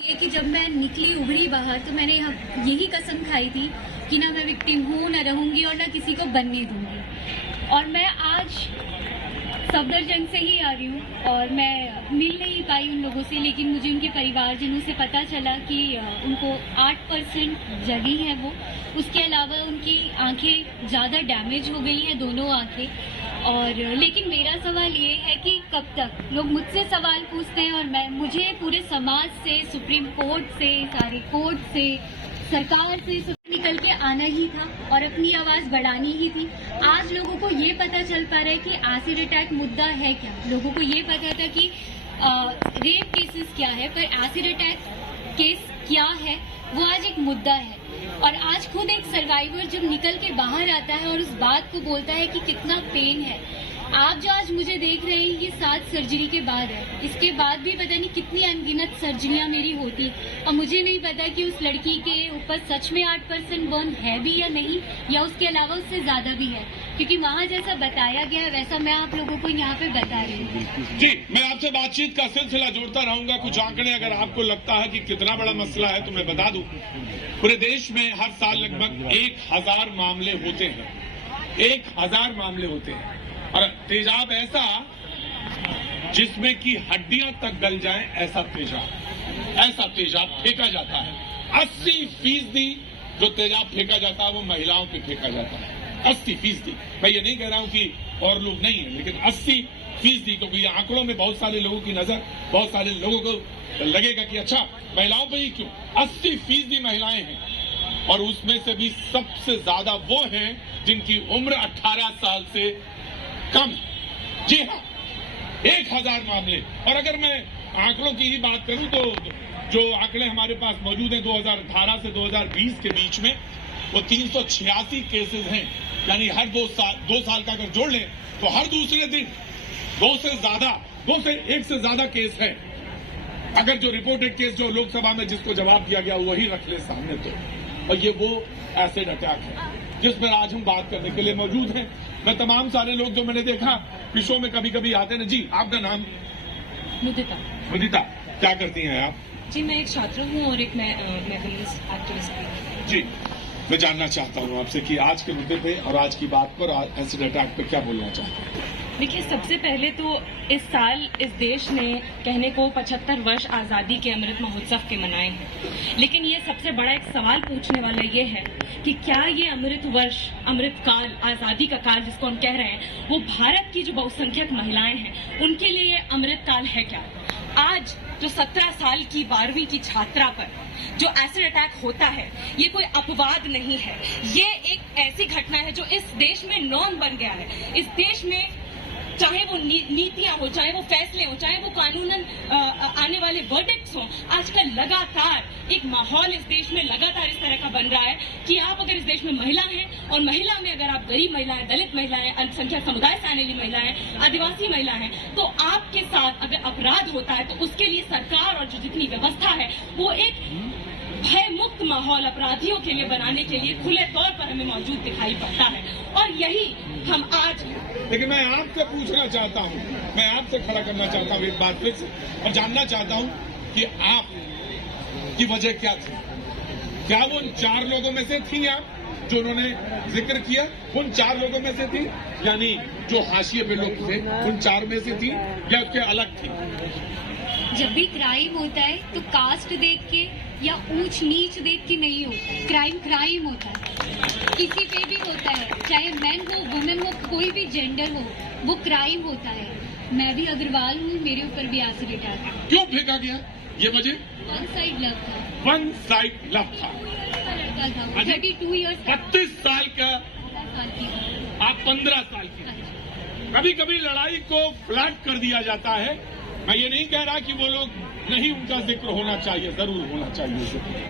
ये कि जब मैं निकली उभरी बाहर तो मैंने यही कसम खाई थी कि ना मैं विक्टिम हूँ, ना रहूंगी और ना किसी को बनने दूंगी। और मैं आज सफदरजंग से ही आ रही हूँ और मैं मिल नहीं पाई उन लोगों से, लेकिन मुझे उनके परिवारजनों से पता चला कि उनको 8% जली है वो। उसके अलावा उनकी आंखें ज़्यादा डैमेज हो गई हैं, दोनों आंखें। और लेकिन मेरा सवाल ये है कि कब तक लोग मुझसे सवाल पूछते हैं और मुझे पूरे समाज से, सुप्रीम कोर्ट से, सारे कोर्ट से, सरकार से निकल के आना ही था और अपनी आवाज बढ़ानी ही थी। आज लोगों को ये पता चल पा रहा है कि एसिड अटैक मुद्दा है क्या। लोगों को ये पता था कि रेप केसेस क्या है, पर एसिड अटैक केस क्या है वो आज एक मुद्दा है। और आज खुद एक सर्वाइवर जब निकल के बाहर आता है और उस बात को बोलता है कि कितना पेन है। आप जो आज मुझे देख रहे हैं ये 7 सर्जरी के बाद है। इसके बाद भी पता नहीं कितनी अनगिनत सर्जरियां मेरी होती और मुझे नहीं पता कि उस लड़की के ऊपर सच में 8% बर्न है भी या नहीं, या उसके अलावा उससे ज्यादा भी है, क्योंकि वहाँ जैसा बताया गया है वैसा मैं आप लोगों को यहाँ पे बता रही हूँ। जी, मैं आपसे बातचीत का सिलसिला जोड़ता रहूंगा। कुछ आंकड़े अगर आपको लगता है कि कितना बड़ा मसला है तो मैं बता दूं, पूरे देश में हर साल लगभग 1000 मामले होते हैं। 1000 मामले होते हैं और तेजाब ऐसा जिसमें कि हड्डियां तक गल जाएं, ऐसा तेजाब फेंका जाता है। 80% जो तेजाब फेंका जाता है वो महिलाओं पे फेंका जाता है। 80%। मैं ये नहीं कह रहा हूं कि और लोग नहीं है, लेकिन 80%, क्योंकि ये आंकड़ों में बहुत सारे लोगों की नजर, बहुत सारे लोगों को लगेगा कि अच्छा महिलाओं पे ही क्यों। 80% महिलाएं हैं और उसमें से भी सबसे ज्यादा वो हैं जिनकी उम्र 18 साल से कम। जी हाँ, 1000 मामले। और अगर मैं आंकड़ों की ही बात करूं तो जो आंकड़े हमारे पास मौजूद हैं 2018 से 2020 के बीच में, वो 386 केसेस हैं। यानी हर 2 साल का अगर जोड़ लें तो हर दूसरे दिन 2 से 1 से ज्यादा केस है। अगर जो रिपोर्टेड केस जो लोकसभा में जिसको जवाब दिया गया वही रख ले सामने तो, और ये वो एसिड अटैक है जिस पर आज हम बात करने के लिए मौजूद हैं। मैं तमाम सारे लोग जो मैंने देखा कि शो में कभी कभी आते हैं। जी, आपका नाम? मुदिता। क्या करती हैं आप? जी, मैं एक छात्र हूँ और एक मैं एक्टिविस्ट भी। जी, मैं जानना चाहता हूँ आपसे कि आज के मुद्दे पे और आज की बात पर, एसिड अटैक पे क्या बोलना चाहते हैं? देखिए, सबसे पहले तो इस साल इस देश ने कहने को 75 वर्ष आज़ादी के अमृत महोत्सव के मनाए हैं, लेकिन ये सबसे बड़ा एक सवाल पूछने वाला ये है कि क्या ये अमृत वर्ष, अमृत काल, आज़ादी का काल जिसको हम कह रहे हैं, वो भारत की जो बहुसंख्यक महिलाएं हैं उनके लिए ये अमृत काल है क्या? आज जो 17 साल की 12वीं की छात्रा पर जो एसिड अटैक होता है, ये कोई अपवाद नहीं है। ये एक ऐसी घटना है जो इस देश में नॉर्म बन गया है। इस देश में चाहे वो नीतियां हो, चाहे वो फैसले हो, चाहे वो कानूनन आने वाले वर्डिक्ट्स हो, आजकल लगातार एक माहौल इस देश में लगातार इस तरह का बन रहा है कि आप अगर इस देश में महिला हैं और महिला में अगर आप गरीब महिलाएं, दलित महिलाएं, अल्पसंख्यक समुदाय से आने वाली महिलाएं, आदिवासी महिला हैं, तो आपके साथ अगर अपराध होता है तो उसके लिए सरकार और जो जितनी व्यवस्था है वो एक भय मुक्त माहौल अपराधियों के लिए बनाने के लिए खुले तौर पर हमें मौजूद दिखाई पड़ता है। और यही हम आज, लेकिन मैं आपसे पूछना चाहता हूँ, मैं आपसे खड़ा करना चाहता हूँ एक बात फिर से, और जानना चाहता हूँ कि आप की वजह क्या थी? क्या वो उन 4 लोगों में से थी आप जो उन्होंने जिक्र किया? उन 4 लोगों में से थी, यानी जो हाशिए पे लोग थे उन 4 में से थी, या उसके अलग थी? जब भी क्राइम होता है तो कास्ट देख के या ऊंच नीच देख के नहीं होता। क्राइम होता है, किसी पे भी होता है, चाहे मैन हो, वुमेन हो, कोई भी जेंडर हो, वो क्राइम होता है। मैं भी अग्रवाल हूँ, मेरे ऊपर भी एसिड अटैक। क्यों फेंका गया? ये वजह? वन साइड लव था। लड़का था 32 ईयर्स, 32 साल का। आप 15 साल की। कभी कभी लड़ाई को फ्लैट कर दिया जाता है। मैं ये नहीं कह रहा कि वो लोग नहीं, उनका जिक्र होना चाहिए, जरूर होना चाहिए।